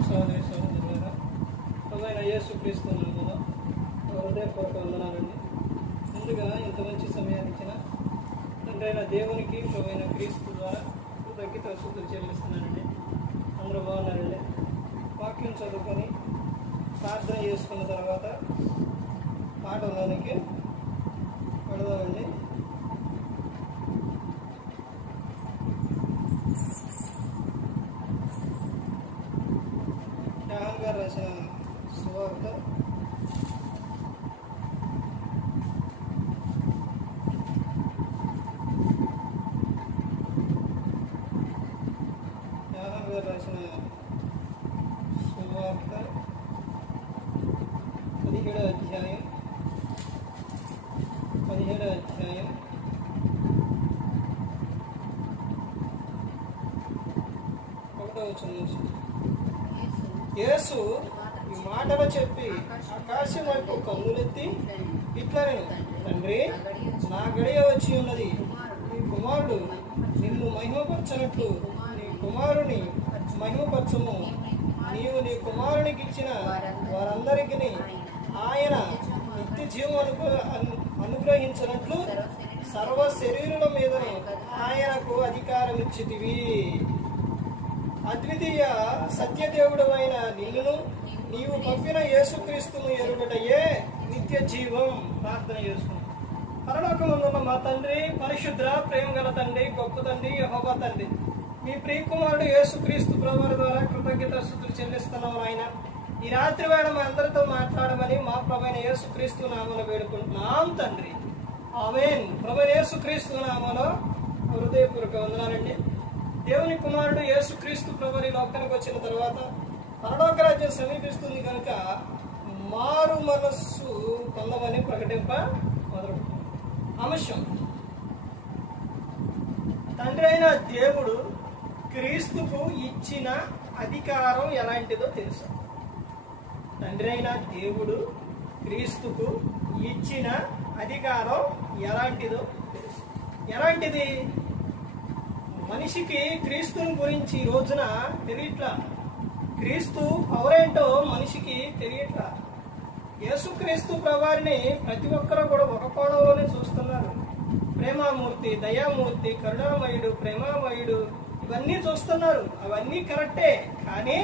సోదరి జరిగారా ప్రభైన యేసు క్రీస్తున్నాములో హృదయపూర్వక వందనాలండి ముందుగా ఇంత మంచి సమయాన్ని ఇచ్చిన తండ్రి దేవునికి ప్రభైన క్రీస్తు ద్వారా కృతజ్ఞత శుద్ధులు చెల్లిస్తున్నానండి అందరూ బాగున్నారండి వాక్యం చదువుకొని ప్రార్థన చేసుకున్న తర్వాత పాటలోనికి శ్యామ్ గారు రాసిన సువార్త శ్యామ్ గారు రాసిన సువార్త పదిహేడో అధ్యాయం పదిహేడో అధ్యాయం ఒకటో వచ్చిన నుంచి యేసు ఈ మాటలు చెప్పి ఆకాశం వైపు కన్నులెత్తి ఇట్లా నేను తండ్రి నా గడియ వచ్చి ఉన్నది. నీ కుమారుడు నిన్ను మహిమపరచనట్లు నీ కుమారుని మహిమపరచము. నీవు నీ కుమారునికి ఇచ్చిన వారందరికీ ఆయన నిత్య జీవం అనుగ్ర అను- అనుగ్రహించినట్లు సర్వ శరీరుల మీదను ఆయనకు అధికారం ఇచ్చితివి అద్వితీయ సత్యదేవుడు అయిన నిన్నును నీవు పంపిన యేసుక్రీస్తును ఎరుగటయే నిత్య జీవం. ప్రార్థన చేసుకున్నాం పరలోకమందున్న మా తండ్రి పరిశుద్ర ప్రేమ గల తండ్రి గొప్ప తండ్రి యెహోవా తండ్రి. మీ ప్రియకుమారుడు యేసుక్రీస్తు ప్రభువారి ద్వారా కృతజ్ఞత స్థుతులు చెల్లిస్తున్నాం ఆయన ఈ రాత్రి వేళ మా అందరితో మాట్లాడమని మా ప్రభైన యేసుక్రీస్తు నామను వేడుకుంటున్నాం తండ్రి. ఆమెన్. ప్రభు యేసుక్రీస్తు నామలో హృదయపూర్వక వందనాలండి. దేవుని కుమారుడు యేసుక్రీస్తు ప్రభు ఈ లోకానికి వచ్చిన తర్వాత పరలోక రాజ్యం సమీపిస్తుంది కనుక మారు మనస్సు పొందమని ప్రకటింప మొదలు అంశం. తండ్రి అయిన దేవుడు క్రీస్తుకు ఇచ్చిన అధికారం ఎలాంటిదో తెలుసు. తండ్రి అయిన దేవుడు క్రీస్తుకు ఇచ్చిన అధికారం ఎలాంటిదో తెలుసు. ఎలాంటిది? మనిషికి క్రీస్తుని గురించి ఈ రోజున తెలియట్లా? క్రీస్తు పవరేంటో మనిషికి తెలియట్లా? యేసుక్రీస్తు ప్రవారిని ప్రతి ఒక్కరూ కూడా ఒక కోణంలోనే చూస్తున్నారు. ప్రేమామూర్తి దయామూర్తి కరుణామయుడు ప్రేమామయుడు ఇవన్నీ చూస్తున్నారు. అవన్నీ కరెక్టే కానీ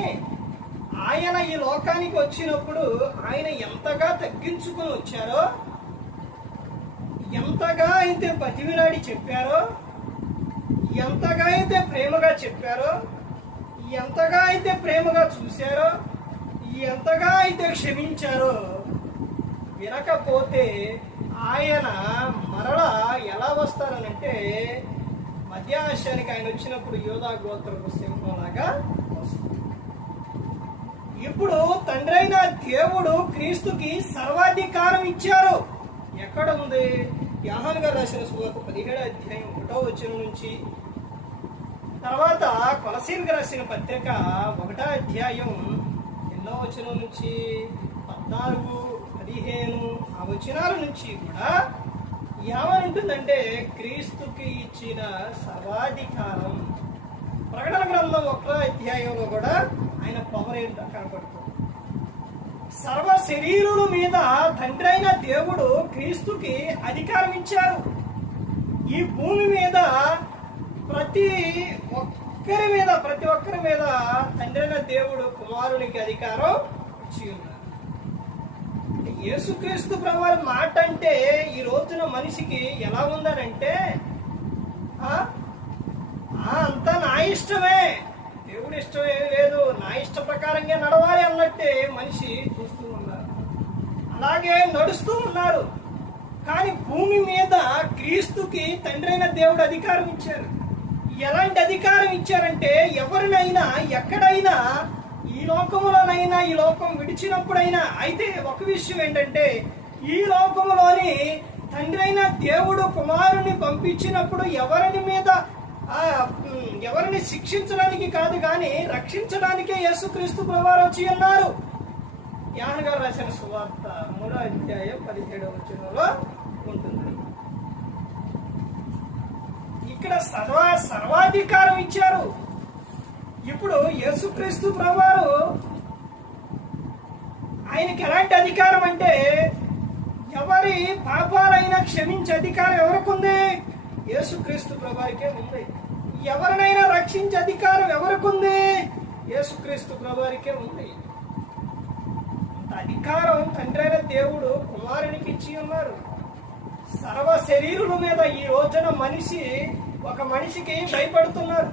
ఆయన ఈ లోకానికి వచ్చినప్పుడు ఆయన ఎంతగా తగ్గించుకుని వచ్చారో ఎంతగా అయితే పతివినాడి చెప్పారో ఎంతగా అయితే ప్రేమగా చెప్పారో ఎంతగా అయితే ప్రేమగా చూశారో ఎంతగా అయితే క్షమించారో వినకపోతే ఆయన మరలా ఎలా వస్తారనంటే మధ్యాహ్నానికి ఆయన వచ్చినప్పుడు యోధా గోత్రపు సింహంలాగా వస్తుంది. ఇప్పుడు తండ్రైన దేవుడు క్రీస్తుకి సర్వాధికారం ఇచ్చారు. ఎక్కడ ఉంది? యాహాన్ గారు రాసిన సువార్త పదిహేడు అధ్యాయం ఒకటో వచ్చిన నుంచి తర్వాత కొలసీన్కి రాసిన పత్రిక ఒకటో అధ్యాయం ఎన్నో వచనం నుంచి పద్నాలుగు పదిహేను ఆ వచనాల నుంచి కూడా ఏమంటుందంటే క్రీస్తుకి ఇచ్చిన సర్వాధికారం. ప్రకటన గ్రంథం ఒకటో అధ్యాయంలో కూడా ఆయన పవర్ ఏంటో కనపడుతుంది. సర్వ శరీరుల మీద తండ్రి అయిన దేవుడు క్రీస్తుకి అధికారం ఇచ్చారు. ఈ భూమి మీద ప్రతి ఒక్కరి మీద ప్రతి ఒక్కరి మీద తండ్రైన దేవుడు కుమారునికి అధికారం ఇచ్చి ఉన్నారు. యేసుక్రీస్తు ప్రభువారి మాట అంటే ఈ రోజున మనిషికి ఎలా ఉందనంటే ఆ, ఆ, అంతా నా ఇష్టమే. దేవుడి ఇష్టం ఏమి లేదు. నా ఇష్ట ప్రకారంగా నడవాలి అన్నట్టే మనిషి చూస్తూ ఉన్నారు. అలాగే నడుస్తూ ఉన్నారు. కానీ భూమి మీద క్రీస్తుకి తండ్రైన దేవుడు అధికారం ఇచ్చారు. ఎలాంటి అధికారం ఇచ్చారంటే ఎవరినైనా ఎక్కడైనా ఈ లోకములోనైనా ఈ లోకం విడిచినప్పుడైనా అయితే ఒక విషయం ఏంటంటే ఈ లోకములోని తండ్రైన దేవుడు కుమారుని పంపించినప్పుడు ఎవరిని మీద ఎవరిని శిక్షించడానికి కాదు కానీ రక్షించడానికే యేసుక్రీస్తు ప్రభువారు వచ్చి అన్నారు యాన్ గారు రాసిన సువార్త మూడో అధ్యాయం పదిహేడవ వచనంలో ఉంటుంది. ఇక్కడ సర్వ సర్వాధికారం ఇచ్చారు. ఇప్పుడు యేసుక్రీస్తు ప్రభువారు ఆయనకి ఎలాంటి అధికారం అంటే ఎవరి పాపాలైనా క్షమించే అధికారం ఎవరికి ఉంది? యేసుక్రీస్తు ప్రభువారికే ఉంది. ఎవరినైనా రక్షించే అధికారం ఎవరికి ఉంది? యేసుక్రీస్తు ప్రభువారికే ఉంది. అధికారం తండ్రి అయిన దేవుడు కుమారునికి ఇచ్చి ఉన్నారు. సర్వ శరీరుల మీద ఈ రోజున మనిషి ఒక మనిషికి భయపడుతున్నారు.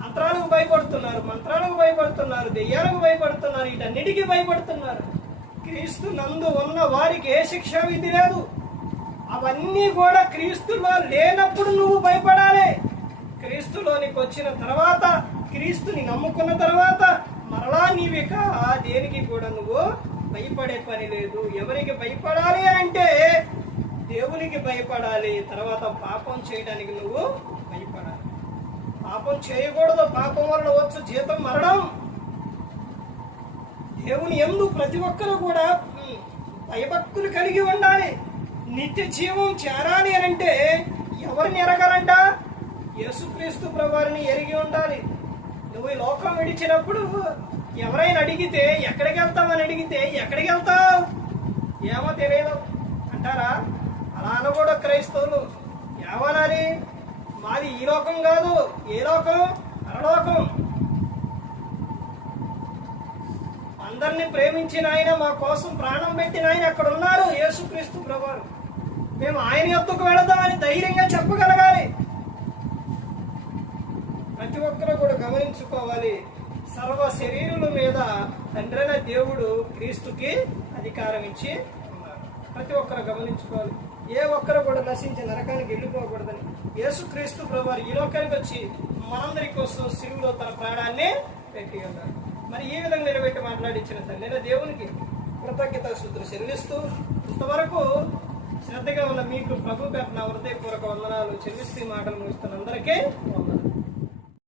మంత్రాలకు భయపడుతున్నారు మంత్రాలకు భయపడుతున్నారు దెయ్యాలకు భయపడుతున్నారు వీటన్నిటికీ భయపడుతున్నారు. క్రీస్తు నందు ఉన్న వారికి ఏ శిక్ష విధి లేదు. అవన్నీ కూడా క్రీస్తులో లేనప్పుడు నువ్వు భయపడాలి. క్రీస్తులోనికి వచ్చిన తర్వాత క్రీస్తుని నమ్ముకున్న తర్వాత మరలా నీవిక దేనికి కూడా నువ్వు భయపడే పని లేదు. ఎవరికి భయపడాలి అంటే దేవునికి భయపడాలి. తర్వాత పాపం చేయడానికి నువ్వు భయపడాలి. పాపం చేయకూడదు. పాపం వలన వచ్చు జీతం మరణం. దేవుని ఎందు ప్రతి ఒక్కరు కూడా భయభక్తులు కలిగి ఉండాలి. నిత్య జీవం చేరాలి అని అంటే ఎవరిని ఎరగాలంట? యేసుక్రీస్తు ప్రభారిని ఎరిగి ఉండాలి. నువ్వు ఈ లోకం విడిచినప్పుడు ఎవరైనా అడిగితే ఎక్కడికి వెళ్తామని అడిగితే ఎక్కడికి వెళ్తావు? ఏమో తెలియదు అంటారా? అలా అనకూడదు క్రైస్తవులు. ఏమనాలి? మాది ఈ లోకం కాదు ఏ లోకం? పరలోకం. అందరిని ప్రేమించిన ఆయన మా కోసం ప్రాణం పెట్టిన ఆయన అక్కడ ఉన్నారు యేసుక్రీస్తు ప్రభువారు. మేము ఆయన యొక్కకు వెళదామని ధైర్యంగా చెప్పగలగాలి. ప్రతి ఒక్కరూ కూడా గమనించుకోవాలి. సర్వ శరీరం మీద తండ్రైన దేవుడు క్రీస్తుకి అధికారం ఇచ్చి ఉన్నారు ప్రతి ఒక్కరు గమనించుకోవాలి. ఏ ఒక్కరు కూడా నశించి నరకానికి వెళ్ళిపోకూడదని. యేసుక్రీస్తు ప్రభువారు ఈ లోకానికి వచ్చి మనందరి కోసం సిరువులో తన ప్రాణాన్ని పెట్టి ఉన్నారు. మరి ఈ విధంగా నిలబెట్టి మాట్లాడించిన తండ్రి దేవునికి కృతజ్ఞత సూత్రం చెల్లిస్తూ ఇంతవరకు శ్రద్ధగా ఉన్న మీకు ప్రభు పేరు నా హృదయపూర్వక వందనాలు చెల్లిస్తూ మాటలు ముగిస్తున్న అందరికీ